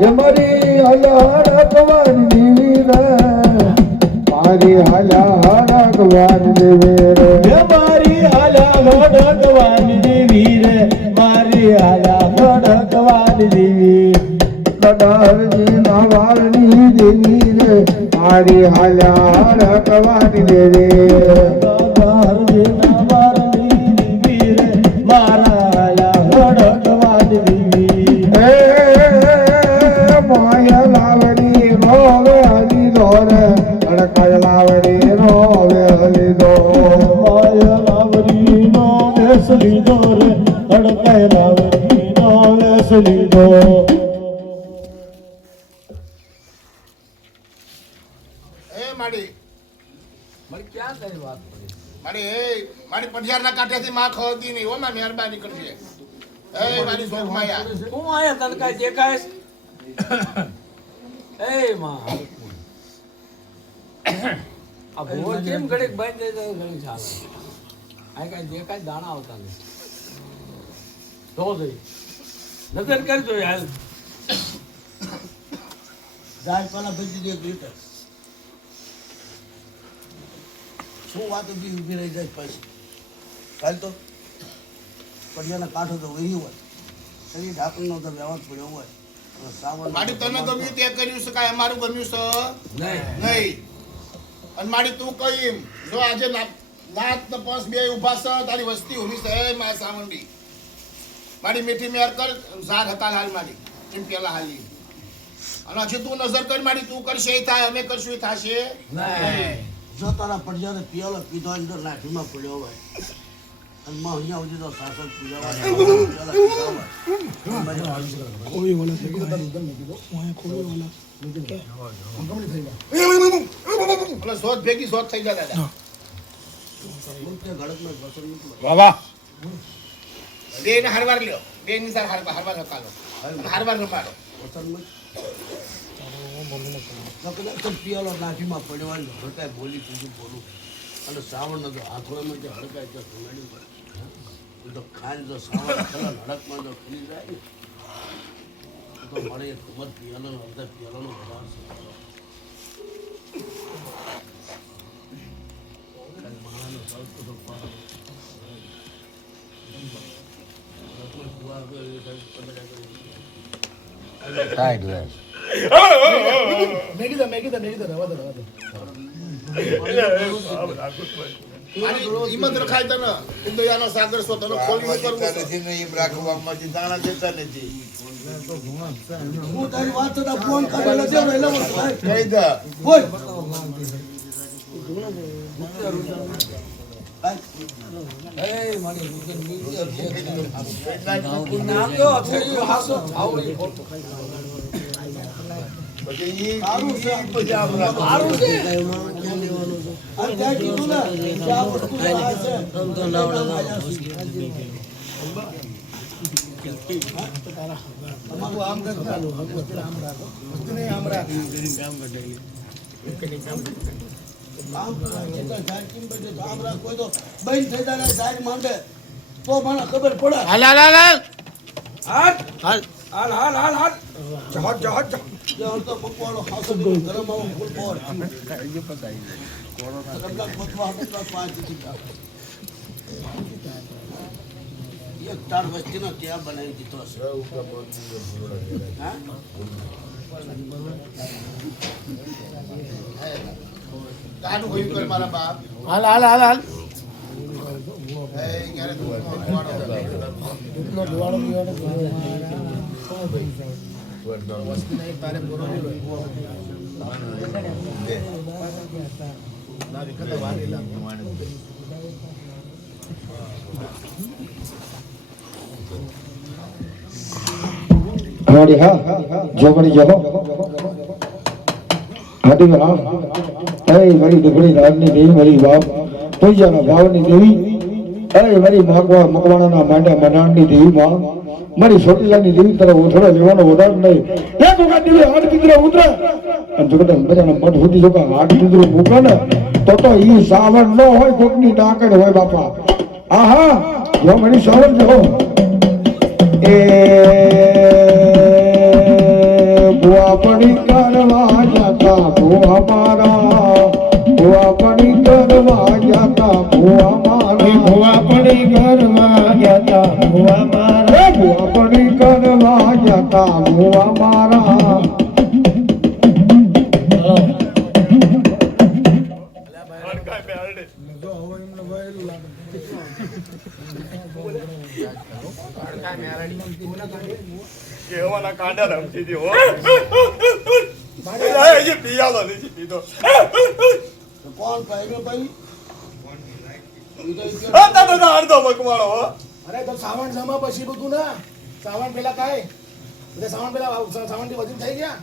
એ મારી હલાડકવાની દેવી રે મારી હલાડકવાની દેવી રે એ મારી હાલા ગોડકવાની દેવી રે મારી હાલા ગોડકવાની દેવી કડારજી ના વાળની દેવી રે મારી હલાડકવાની દેવી ગોડકવાની દેવી રે મારા હાલા ગોડકવાની દેવી માયા લાવડી રોવે હલી દોરે અડકાય લાવડી રોવે હલી દો માયા લાવરી નો વેસ લીધો રે અડકાય લાવરી નો વેસ લીધો એ માડી મારી ક્યાં તારી વાત પડી મારી પઢિયારના કાંઠેથી માં ખવતી નહીં હો માં મહેરબાની કરજે એ મારી શોખ માયા હું આયા તને કાંઈ દેખાય છે? એ માં આ ભૂવો કેમ ઘડીક બંધ થઈ જાય ઘડીક ચાલે આ કાંઈ દેખાય દાણા આવતા નથી તો જઈ નજર કરજો યાર જાય પેલા ભેજી દે એક લીટર શું વાત ઊભી રહી જાય પછી કાલ તો પડિયાના કાંઠો તો વહી હોય શરીર ઢાંકણનો તો વ્યવહાર પડ્યો હોય અને સાવન માડી તને ગમ્યું તે કર્યું છે કાંઈ અમારું ગમ્યું છે નહીં અને માડી તું કહીમ જો આજે નાત ને પંચ બે ઊભા છે તારી વસ્તી ઊભી છે એ માં સાવંડી માડી મીઠી મેર કર ઝાર હતા હાલ માડી એમ પેલા હાલી અને હજી તું નજર કર માડી તું કરશે એ થાય અમે કરશું એ થશે જો તારા પડિયાને પિયાલો પીધો અંદર લાઠીમાં પડ્યો હોય અને માં અહીંયા સુધી તો સાસણ એટલે શોધ ભેગી શોધ થઈ જાય દાદા વાહ બે ને હારવાર લ્યો બે ની સાર હારવાર હકાલો અને હારવાર રમાડો પિયાલો લાઠીમાં પડ્યો હોય હડકાય બોલી તું બોલું અને શ્રાવણ જો હાથોમાં જે હડકાય તો ઘુમાડી પડે તો ખાન જો શ્રાવણ ખરા હડકમાં જો ખીલી જાય ને તો મળે એક ખબર પિયાલો અડધા પિયાલાનો વધાર હિંમત રખાય તને દયાનો સાગર છો તને ખોલી કરવું હું તારી વાત થતા ફોન કરેલો છે એટલે કહી દે બોલ એ મારી નામ તો અથડ્યું હાસો આવું નહીં ખોટું સારું છે આ ત્યાં કીધું ને કે આ વસ્તુ આ છે તમારું આમ કરતા આમ રાખો આમ રાખો આમ રાખો તો બંધ થઈ જાય સાઈડ માંડે તો મને ખબર પડે હાલ હાલ હાલ હાલ હાલ હાલ હાલ હાલ હાલ હાલ જહાજ જહાજ જો તો પકવાડો ખાસો ગરમ આવું ફૂલ પોર રમલા પતવા હતા 5 દીધા એક તાર વસ્તીનો ત્યાં બનાવી દીધો છે હા તાનું હોઈ કર મારા બાપ હાલ હાલ હાલ હાલ એ ક્યારે તું ધોવાડો हमारी हाँ जोगड़ी जहो हाथी में हाँ ऐ बड़ी दुबड़ी रानी देवी मेरी बाप तो जाना भावनी देवी અરે મારી મકવાણાના માંડ્યા મનાણની દેવી માં મારી છોટીલાની દેવી તરફ ઓછળો લેવાનો વધારે નહીં એક વખત દેવી હાડ કીધરે ઉતરે અને જો કદાચ બધાના મઠ સુધી જો હાડ કીધરે મૂકે ને તો ઈ સાવણ ન હોય કોકની ડાકડ હોય બાપા આહા જો મારી સાવણ જો એ બુઆ પડી કરવા જતા બુઆ મારા બુઆ પડી કરવા જતા બુઆ મારા બુઆ પડી કરવા જતા બુઆ મારા બુઆ પડી કરવા જતા બુઆ મારા કેવાના કાંડા રમતી હતી હો હજી પિયાલો નથી પીધો કોણ ભાઈ ભાઈ દાદા અડધો મકવાણો હો અરે તો સાવણ જમા પછી બધું ના સાવણ પેલા કાય એટલે સાવણ પેલા સાવણ થી વધીને થઈ ગયા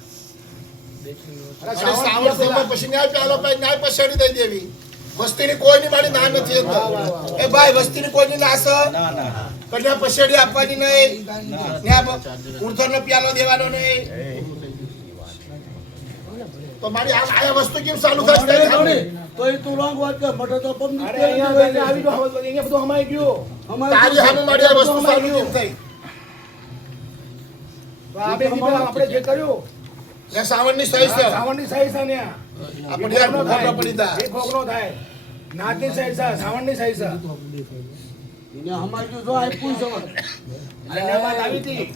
અરે સાવણ જમા પછી ન્યાય પેલો ન્યાય પછાડી દઈ દેવી વસ્તીની કોઈની મારી ના નથી એ ભાઈ વસ્તીની કોઈની નાશ કન્યા પછાડી આપવાની નહીં ઉર્ધનો પ્યાલો દેવાનો નહીં તો મારી આ વસ્તુ કેમ ચાલુ થશે તો એ તું રોંગ વાત કર મટે તો પમ અરે અહીંયા આવી ગયો અહીંયા બધું હમાઈ ગયું તારી સામે મારી આ વસ્તુ ચાલુ કેમ થઈ આપણે જે કર્યું એ સાવણની સહી છે સાવણની સહી છે ને આપણે યાર ખોટો પડી તા એક ખોકનો થાય નાતની સહી છે સાવણની સહી છે એને હમાઈ ગયું જો આપ્યું છે અને વાત આવી હતી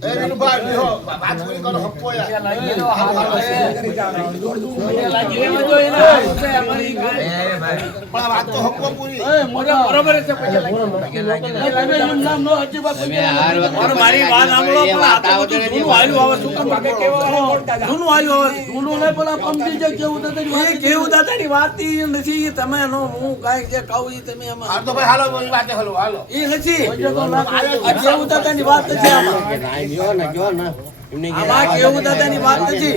એ વિનુભાઈ લ્યો વાત કરી કરો હપ્પો યાર પણ વાત તો હપ્પો પૂરી બરોબર છે નામ નો હજી બાપ મારી વાત સાંભળો પણ આ તો બધું જૂનું આયલું આવે શું કામ કે જૂનું આયલું આવે જૂનું નહીં પણ પમજી જે કેવું દાદાની વાત કેવું દાદાની વાત નથી તમે નો હું કાંઈ જે કહું એ તમે એમાં હાલ તો ભાઈ હાલો એ વાતે હાલો હાલો એ નથી કેવું દાદાની વાત નથી આમાં કેવું દાદાની વાત નથી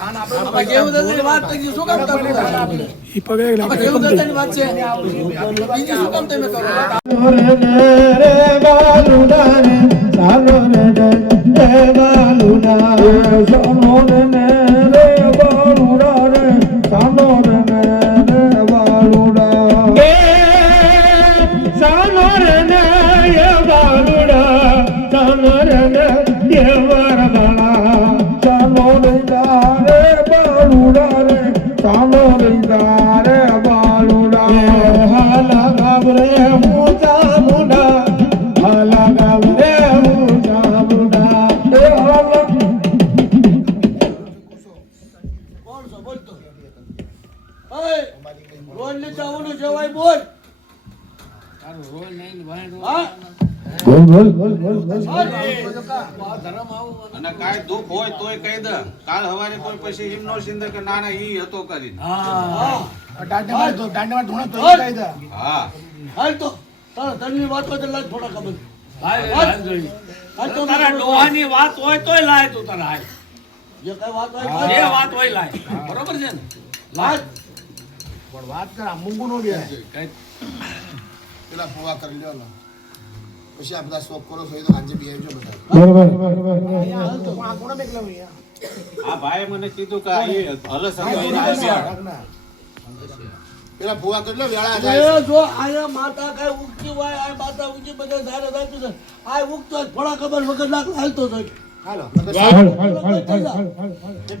આમાં કેવું દાદાની વાત નથી શું કામ તમે કેવું દાદાની વાત છે બીજી શું કામ તમે કરો અને કાંઈ દુઃખ હોય તોય કહી દે કાલ હવારે કોઈ પછી હિમ નો સિંદર કે ના ના ઈ હતો કરીને દાંડેમાં ધૂણો તો કહી દે હા હાલ તો તારા ધનની વાત હોય તો લાજ થોડા ખબર હાલ તો તારા ડોહાની વાત હોય તોય લાય તું તારા હાલ જે કઈ વાત હોય જે વાત હોય લાય બરોબર છે ને લાજ પણ વાત કર આ મૂંગું નો બે પેલા ફોવા કરી લ્યો પછી આ બધા સ્ટોપ કરો છો એ તો આજે બેહજો બધા આ કોણ મેકલા અહીંયા આ ભાઈ મને કીધું કે આ એ હરસ હતો એને આપ્યા પેલા ફોવા કરી લ્યો વેળા એ જાય જો આયા માતા કઈ ઉગતી હોય આ માતા ઉગતી બધા સારે રાખ્યું છે આ ઉગતો થોડા ખબર વગર લાખ હાલતો થાય હાલો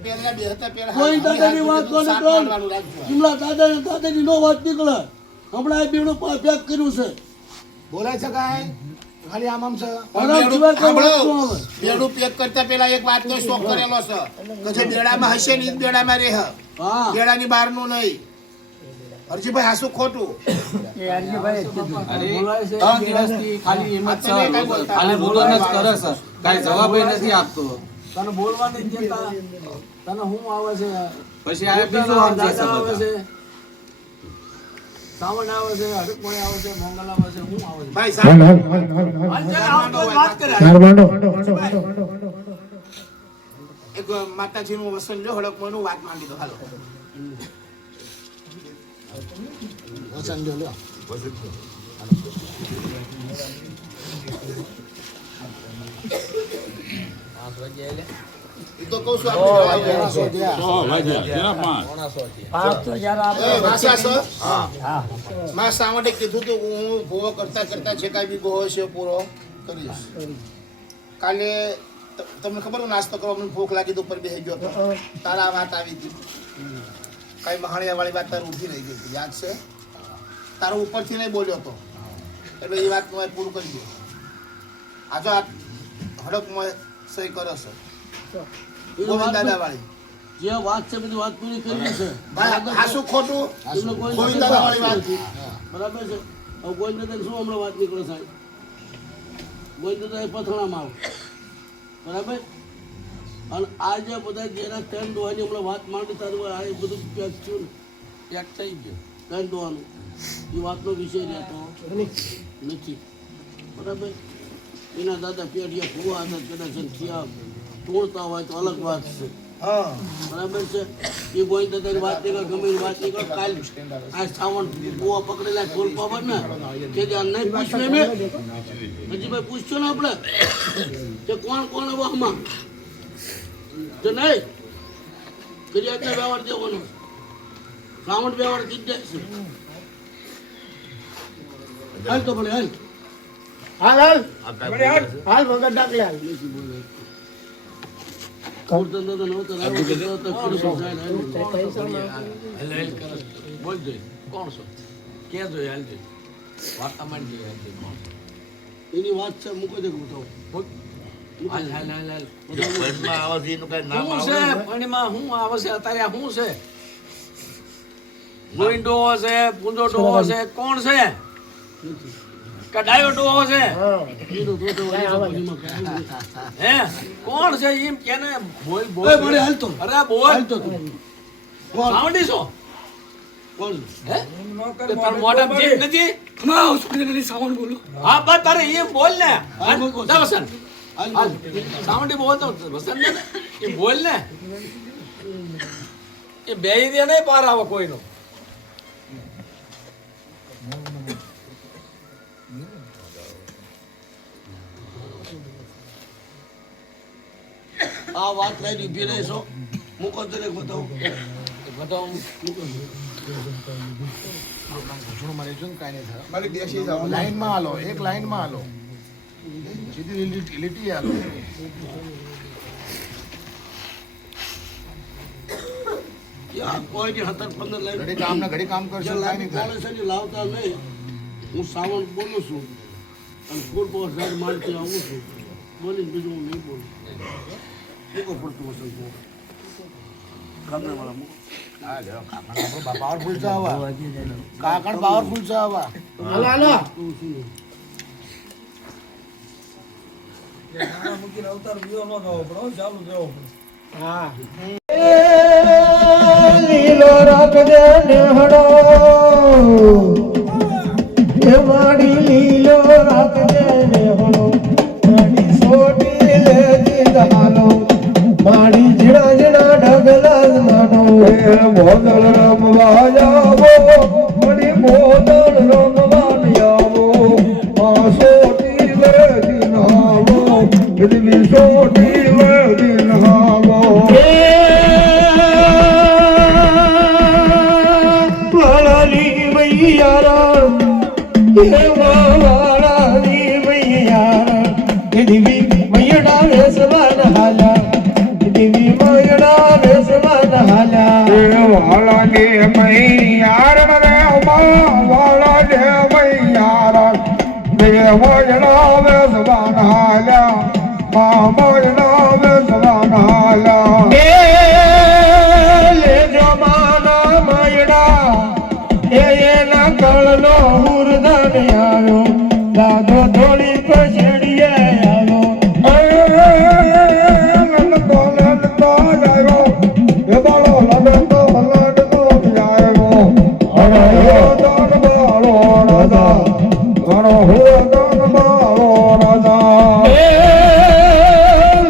પેલા બે હતા પેલા કોઈ દાદાની વાત કોને કોણ જુમલા દાદાની નો વાત નીકળે હમણાં બેડું પેક કર્યું છે બોલાય છે કાંઈ ખાલી આમ છે બેડું પેક કરતા પેલા એક વાતનો શોખ કરેલો છે કે જે બેડામાં હશે ને એ બેડામાં રહે બેડાની બહારનું નહીં હરજીભાઈ હાસુ ખોટું ખાલી હિંમત છે ખાલી બોલો જ કરે છે કાંઈ જવાબ નથી આપતો તને બોલવાની જ જતા તને હું આવે છે પછી આ બીજું આમ છે આવે છે સાવણ આવે છે હરકમણી આવે છે મોંગલ આવે છે હું આવે છે ભાઈ સાહેબ વાત કરે એક માતાજીનું વસન લ્યો હડકમાં નું વાત માંડી દો હાલો વસન લ્યો ઈ તો કહું છું માં સાવડે કીધું તું હું ભૂવો કરતા કરતા જે કાંઈ બી ગોહો છે પૂરો કરીશ કાલે તમને ખબર નાસ્તો કરવા મને ભૂખ લાગી તો ઉપર બેસી ગયો હતો તારા વાત આવી હતી કઈ મહાણિયા વાળી વાત તારી ઊભી રહી ગઈ હતી યાદ છે તારો ઉપરથી નહીં બોલ્યો હતો એટલે એ વાત હું પૂરું કરી દઉં આ જો હડકમાં સહી કરો છો ગોવિંદ દાદા વાળી જે વાત છે બધી વાત પૂરી કરી છે ભાઈ આ શું ખોટું ગોવિંદ દાદા વાળી વાત બરાબર છે હવે ગોવિંદ દાદા શું હમણાં વાત નીકળે સાહેબ ગોવિંદ દાદા પથરાણામાં આવો બરાબર અને આ જે બધા જેના ટેન દોવાની હમણાં વાત માંડી તારું આ એ બધું પેક થયું ને પેક થઈ ગયું ટેન દોવાનું એ વાતનો વિષય રહેતો નથી બરાબર એના દાદા પેઢિયા ફુવા હતા કદાચ થયા તોડતા હોય તો અલગ વાત છે બરાબર છે એ ગોવિંદ દાદાની વાત નીકળ ગમે એની વાત નીકળ કાલ આ શ્રાવણ ફુવા પકડેલા ઢોલ પાવર ને કે નહીં પૂછ્યું મેં હજી ભાઈ પૂછ્યો ને આપણે કે કોણ કોણ વાહમાં તો નહીં ફરિયાદના વ્યવહાર દેવાનો શ્રાવણ વ્યવહાર કીધે છે હાલ તો ભલે હાલ હાલ વગર દાખલે હાલ બોલજો કોણ છો ક્યાં જોઈએ હાલ જોઈએ વાર્તા માંડી એની વાત છે મૂકી દે હાલ હાલ હાલ હાલ શું છે પાણીમાં શું આવે છે અત્યારે આ શું છે ગોઈન્ડો છે પૂંજો ડોહો છે કોણ છે કે ડાયો ડોહો છે હે કોણ છે એમ કેને બોલ બોલ હાલતો અરે બોલ સાવડી છો કોણ હે તે તાર મોઢામાં જીભ નથી સાવણ બોલો હા બસ તારે એમ બોલ ને દવસન સાવડી બોલતો વસન ને એ બોલ ને એ બેહી દે નહીં પાર આવે કોઈનો આ વાત લઈને ઉભી રહીશો મૂકો તો બતાવો મારી દેશી જાઓ લાઈનમાં હાલો એક લાઈનમાં હાલો સીધી લીટી હાલો કોઈ 17-15 લાઈન ઘડી કામ કરશો કાંઈ નહીં થાય લાવતા નહીં હું સાવણ બોલું છું અને ફૂલ પાવર સાઈડ મારતી આવું છું બોલીને બીજું હું નહીં બોલું મૂકો પડતું વસન કામરેવાળા મૂકો પાવરફુલ છે આવા કાકડ પાવરફુલ છે આવા હાલો હાલો મૂકીને અવતાર બીજો ન થવો પડે ચાલુ જવો પડે હા લીલો રાખજે નેહડો એ માડી લીલો રાખજે નેહડો માડી સોટી લેતી હાલો માડી જીણા જીણા ઢગલા માનો મોદલ રમવા જાવો મણી મોદલ રમવા જાવો સોટી વેદી નાવો દિવી સોટી વેદી નાવો વાળાની મૈયારા એ વાળાની મૈયારા એ દિવી મૈયડા વેસવાન હાલા દિવી મૈયડા વેસવાન હાલા વાળા ને મૈયાર રે વાળા ને મૈયાર દેવજણા વેસવાન હાલ્યા મામજણા વેસવાન હાલ્યા એ જમાના મૈયડા એના કળનો હુરદન આવ્યો દાદો થોડી પછડીએ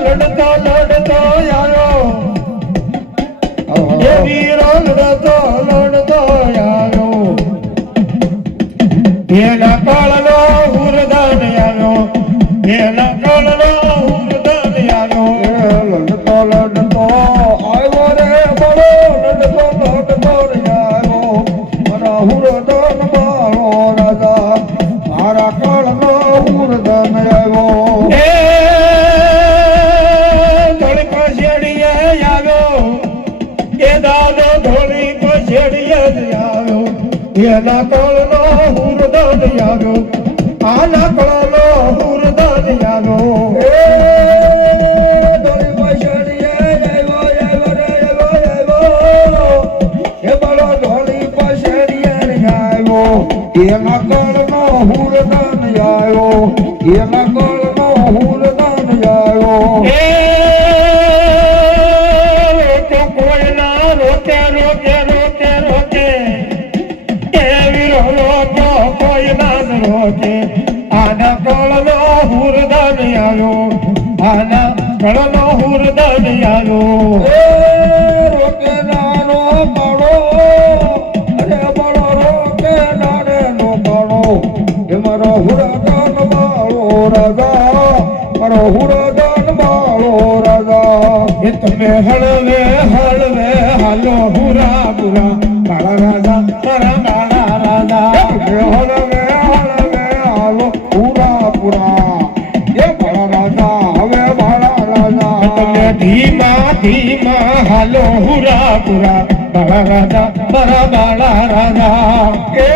લડતો લડતો આવ્યો એના કાળનો હુરદાન આવ્યો એના કાળનો હુરદાન આવ્યો લડતો લડતો આવ્યો રે બળો લડતો લડતો આવ્યો મારા હુરદાન મારો રાજા મારા કાળનો હુરદાન આવ્યો એ ધોળી પછેડીએ આવ્યો એ દાદો ધોળી પછેડીએ આવ્યો એના કાળનો હુરદાન આવ્યો આના કાળનો હુરદાન આવ્યો એ ધોળી પછડીએ આવ્યો આવ્યો રે આવ્યો એ બળો ધોળી પછડીએ આવ્યો એના કાળનો હુરદાન આવ્યો એના કાળનો હુરદાન આવ્યો એ તો કોઈના રોતે રોતે રોતે રોતે એ વિરોલો તો કોઈના જ રોતે આના કળનો હુરદાન આવ્યો આના કળનો હુરદાન આવ્યો એ રોકે નાનો પાડો અરે બળો રોકે નાને નો પાડો એ મારો હુરદાન બાળો રાજા મારો હુરદાન બાળો રાજા એ તમે હળવે હળવે હાલો હુરા બુરા કાળા રાજા તારા કાળા રાજા હળવે હળવે હાલો પૂરા પૂરા એ બાળા રાજા હવે બાળા રાજા તમે ધીમા ધીમા હાલો હુરા પુરા બાળા રાજા મારા બાળા રાજા એ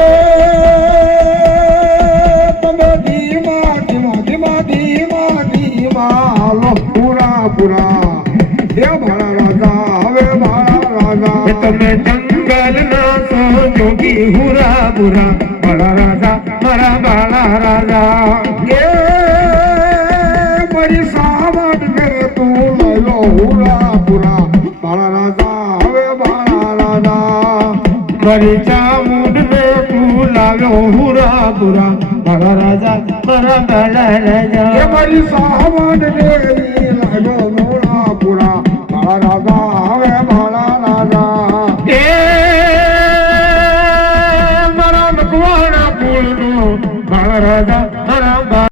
તમે ધીમા ધીમા ધીમા ધીમા ધીમા હાલો પૂરા પૂરા એ બાળા રાજા હવે બાળા એ રાજા તમે જંગલ ના સો જોગી હુરા પુરા બાળા રાજા મારા બાળા રાજા એ મારી સાવડ ને તું લઈ લો પૂરા પૂરા બાળા રાજા હવે બાળા રાજા મારી ચામુંડ ને તું લાવ્યો હુરા પુરા બાળા રાજા મારા બાળા એ રાજા મારી સાવડ ને